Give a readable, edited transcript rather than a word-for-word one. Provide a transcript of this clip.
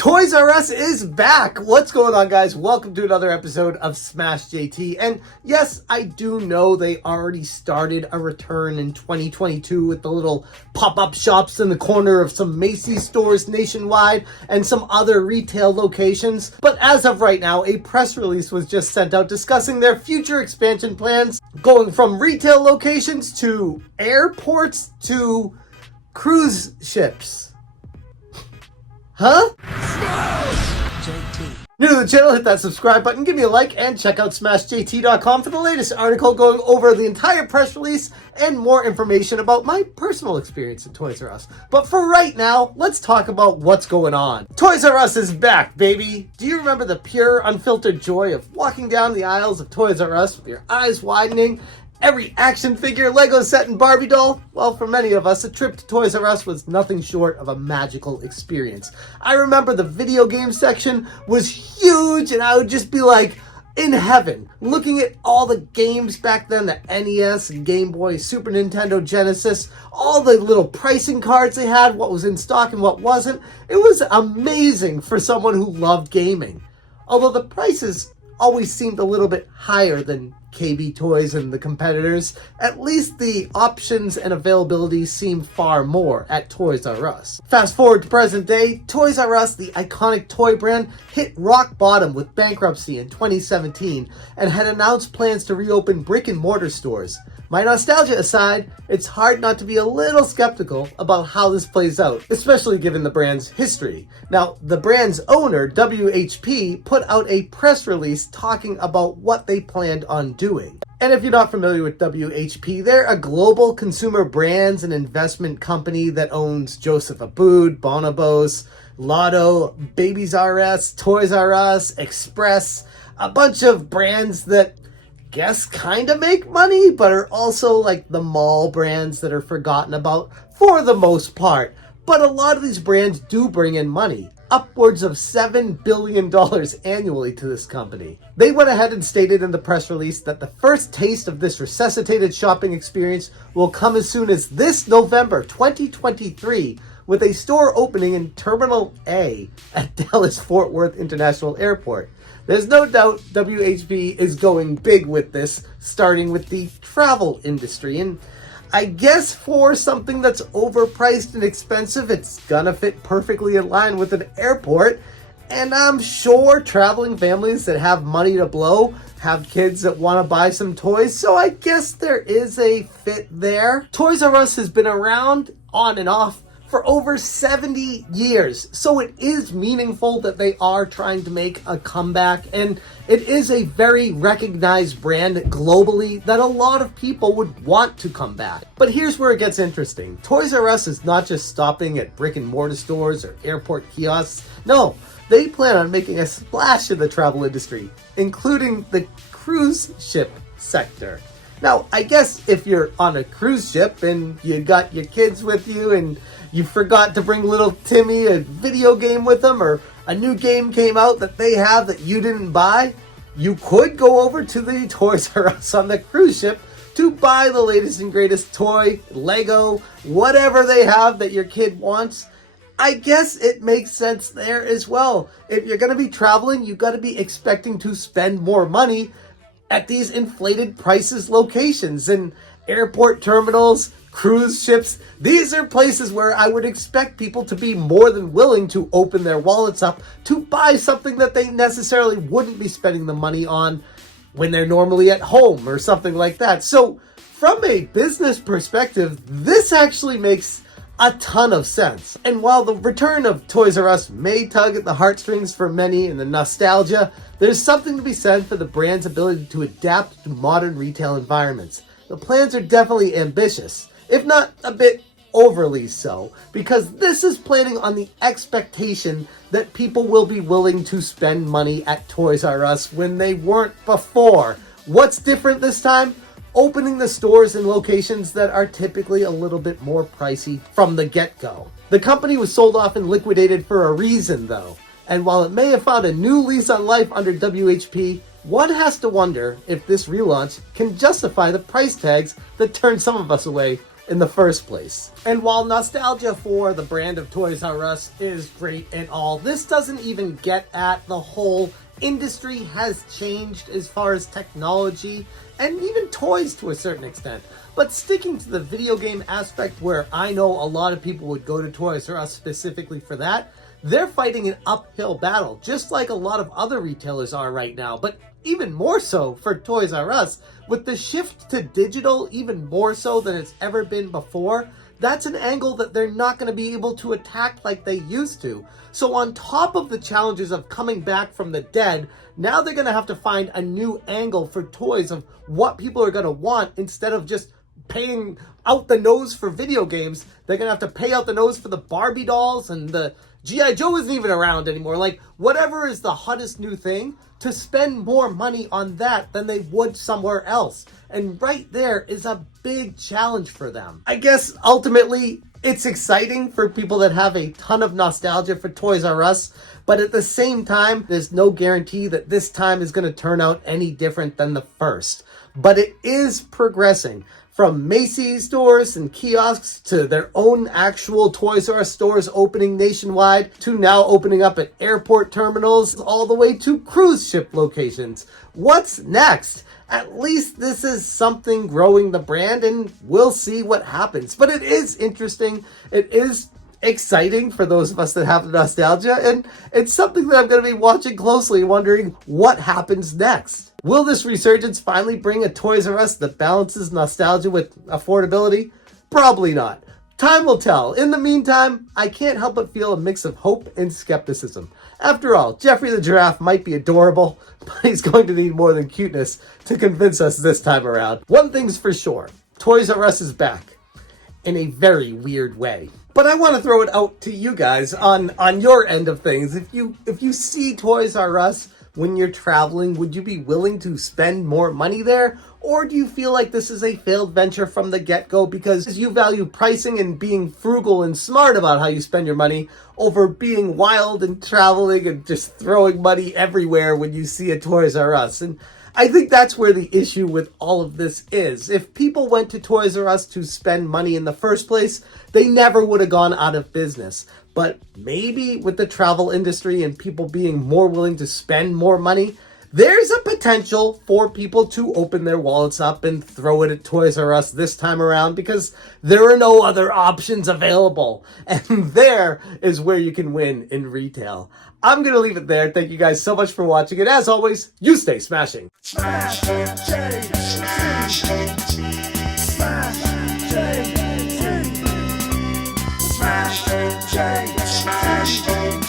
Toys R Us is back! What's going on, guys? Welcome to another episode of Smash JT. And yes, I do know they already started a return in 2022 with the little pop-up shops in the corner of some Macy's stores nationwide and some other retail locations. But as of right now, a press release was just sent out discussing their future expansion plans, going from retail locations to airports to cruise ships. Huh? New to the channel, hit that subscribe button, give me a like, and check out smashjt.com for the latest article going over the entire press release and more information about my personal experience at Toys R Us. But for right now, let's talk about what's going on. Toys R Us is back, baby! Do you remember the pure, unfiltered joy of walking down the aisles of Toys R Us with your eyes widening? Every action figure, Lego set, and Barbie doll? Well, for many of us, a trip to Toys R Us was nothing short of a magical experience. I remember the video game section was huge, and I would just be like in heaven, looking at all the games back then, the NES and Game Boy, Super Nintendo, Genesis, all the little pricing cards they had, what was in stock and what wasn't. It was amazing for someone who loved gaming. Although the prices always seemed a little bit higher than KB Toys and the competitors, at least the options and availability seem far more at Toys R Us. Fast forward to present day, Toys R Us, the iconic toy brand, hit rock bottom with bankruptcy in 2017 and had announced plans to reopen brick-and-mortar stores. My nostalgia aside, it's hard not to be a little skeptical about how this plays out, especially given the brand's history. Now, the brand's owner, WHP, put out a press release talking about what they planned on doing. And if you're not familiar with WHP, they're a global consumer brands and investment company that owns Joseph Abboud, Bonobos, Lotto, Babies R Us, Toys R Us, Express, a bunch of brands that guess kind of make money, but are also like the mall brands that are forgotten about for the most part. But a lot of these brands do bring in money, upwards of $7 billion annually to this company. They went ahead and stated in the press release that the first taste of this resuscitated shopping experience will come as soon as this November 2023, with a store opening in Terminal A at Dallas-Fort Worth International Airport. There's no doubt WHP is going big with this, starting with the travel industry. And I guess for something that's overpriced and expensive, it's gonna fit perfectly in line with an airport. And I'm sure traveling families that have money to blow have kids that want to buy some toys, so I guess there is a fit there. Toys R Us has been around on and off for over 70 years. So it is meaningful that they are trying to make a comeback, and it is a very recognized brand globally that a lot of people would want to come back. But here's where it gets interesting. Toys R Us is not just stopping at brick and mortar stores or airport kiosks. No, they plan on making a splash in the travel industry, including the cruise ship sector. Now, I guess if you're on a cruise ship and you got your kids with you and you forgot to bring little Timmy a video game with them, or a new game came out that they have that you didn't buy, you could go over to the Toys R Us on the cruise ship to buy the latest and greatest toy, Lego, whatever they have that your kid wants. I guess it makes sense there as well. If you're going to be traveling, you've got to be expecting to spend more money at these inflated prices locations and airport terminals, cruise ships. These are places where I would expect people to be more than willing to open their wallets up to buy something that they necessarily wouldn't be spending the money on when they're normally at home or something like that. So from a business perspective, this actually makes a ton of sense. And while the return of Toys R Us may tug at the heartstrings for many and the nostalgia, there's something to be said for the brand's ability to adapt to modern retail environments. The plans are definitely ambitious, if not a bit overly so, because this is planning on the expectation that people will be willing to spend money at Toys R Us when they weren't before. What's different this time? Opening the stores in locations that are typically a little bit more pricey from the get-go. The company was sold off and liquidated for a reason, though. And while it may have found a new lease on life under WHP, one has to wonder if this relaunch can justify the price tags that turned some of us away in the first place. And while nostalgia for the brand of Toys R Us is great and all, this doesn't even get at the whole industry has changed as far as technology and even toys to a certain extent. But sticking to the video game aspect, where I know a lot of people would go to Toys R Us specifically for that, they're fighting an uphill battle, just like a lot of other retailers are right now, but even more so for Toys R Us. With the shift to digital, even more so than it's ever been before, that's an angle that they're not going to be able to attack like they used to. So on top of the challenges of coming back from the dead, now they're going to have to find a new angle for toys of what people are going to want. Instead of just paying out the nose for video games, they're going to have to pay out the nose for the Barbie dolls, and the G.I. Joe isn't even around anymore. Like, whatever is the hottest new thing, to spend more money on that than they would somewhere else. And right there is a big challenge for them. I guess ultimately it's exciting for people that have a ton of nostalgia for Toys R Us, but at the same time, there's no guarantee that this time is going to turn out any different than the first. But it is progressing. From Macy's stores and kiosks to their own actual Toys R Us stores opening nationwide, to now opening up at airport terminals, all the way to cruise ship locations. What's next? At least this is something growing the brand, and we'll see what happens. But it is interesting. It is exciting for those of us that have nostalgia, and it's something that I'm going to be watching closely, wondering what happens next. Will this resurgence finally bring a Toys R Us that balances nostalgia with affordability? Probably not. Time will tell. In the meantime, I can't help but feel a mix of hope and skepticism. After all, Jeffrey the Giraffe might be adorable, but he's going to need more than cuteness to convince us this time around. One thing's for sure, Toys R Us is back. In a very weird way. But I want to throw it out to you guys on your end of things. If you see Toys R Us when you're traveling, would you be willing to spend more money there? Or do you feel like this is a failed venture from the get-go because you value pricing and being frugal and smart about how you spend your money over being wild and traveling and just throwing money everywhere when you see a Toys R Us? And I think that's where the issue with all of this is. If people went to Toys R Us to spend money in the first place, they never would have gone out of business. But maybe with the travel industry and people being more willing to spend more money, there's a potential for people to open their wallets up and throw it at Toys R Us this time around, because there are no other options available. And there is where you can win in retail. I'm going to leave it there. Thank you guys so much for watching. And as always, you stay smashing. Smash, change, smash, change, smash, change, smash, change, smash, change,